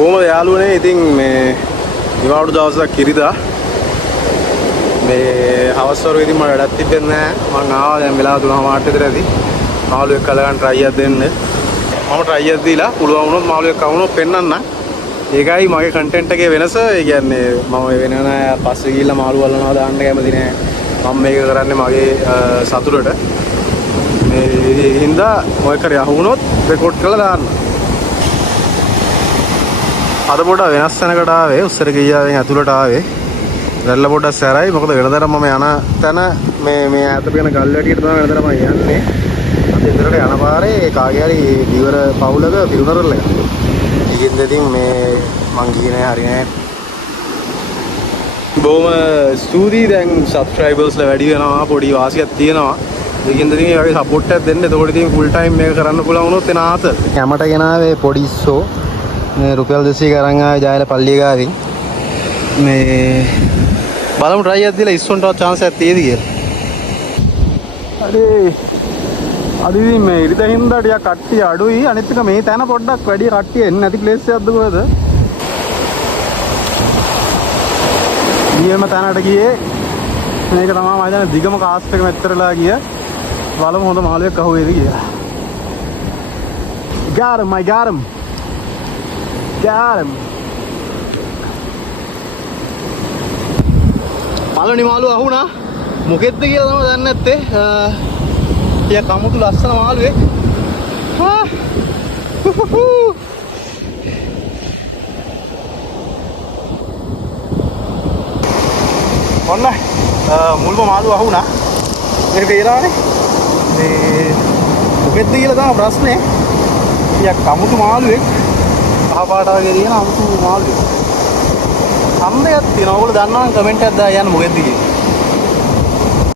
කොහොමද යාළුවනේ? ඉතින් මේ දිවාඩු දවසක් කිරිදා මේ හවස් වරුවේ ඉතින් මට වැඩක් තිබෙන්නේ නැහැ. මං ආවා දැන් වෙලාව 3:00 විතර ඇති. මාළුවෙක් කලගන්න try එකක් දෙන්න. මම try එකක් දීලා පුළුවන් වුණොත් මාළුවෙක් කවුනොත් පෙන්නන්න. ඒකයි මගේ content එකේ වෙනස. ඒ කියන්නේ මම වෙන පස්සේ ගිහිල්ලා මාළු වලනවා දාන්න කැමති නෑ. මම මේක කරන්නේ මගේ සතුටට. මේ හින්දා මොකක් හරි අහුනොත් රෙකෝඩ් කරලා දාන්න. අද පොඩ වෙනස් තැනකට ආවේ. උස්සර ගියාවෙන් ඇතුළට ආවේ. දැල්ල පොඩක් සැරයි. මොකද වෙනදට මම යන තැන මේ ඈත පියන ගල් වැටියට තමයි වෙනදට මම යන්නේ. අද ඉඳලට යන පාරේ කාගේ හරි දීවර පවුලක පිරුණරල් එක. ඒකෙන්ද ඉතින් මේ මං ගියේ නෑ හරි නෑ. බොහොම ස්තුතියි. දැන් සබ්ස්ක්‍රයිබර්ස්ලා වැඩි වෙනවා. පොඩි වාසියක් තියෙනවා. ඒකෙන්ද ඉතින් ඒ වගේ සපෝට් එකක් දෙන්න. එතකොට ඉතින් ෆුල් ටයිම් මේක කරන්න පුළුවන් වුණොත් එන ආත. කැමට ගෙනාවේ පොඩි ඉස්සෝ. මේ රුපියල් 200 අරන් ආවේ ජයල පල්ලිය ගාවින්. මේ බලමු try එකක් දීලා ඉස්සොන්ටවත් chance එකක් තියෙද කියලා. හරි. අද ඉතින් මේ ඉරිදා හින්දා ටිකක් කට්ටිය අඩුයි. අනිත් එක මේ තැන පොඩ්ඩක් වැඩි කට්ටිය එන්නේ නැති ප්ලේස් එකක්ද කොහෙද? ඊයේම තැනට ගියේ. මේක තමයි මම හිතන්නේ දිගම කාස්ට් එක මෙච්චරලා ගිය. බලමු හොඳ මාළුවෙක් අහුවේද කියලා. Got him, I got him. Got him. පළවෙනි මාළුව අහුණා. මොකෙද්ද කියලා තමයි දන්නේ නැත්තේ. ටික කමුතු ලස්සන මාළුවෙක්. හා. ඔන්න මුල්ම මාළුව අහුණා. මේක පේනවනේ. මේ මොකෙද්ද කියලා තමයි ප්‍රශ්නේ. ටික කමුතු මාළුවෙක්. කහපාට වගේ තියෙන අමුතු මාළුවෙක්. සම්දයක් තියෙනවා. ඔයගොල්ලෝ දන්නවා නම් කමෙන්ට් එකක් දාලා යන්න මොකෙද්ද කියලා.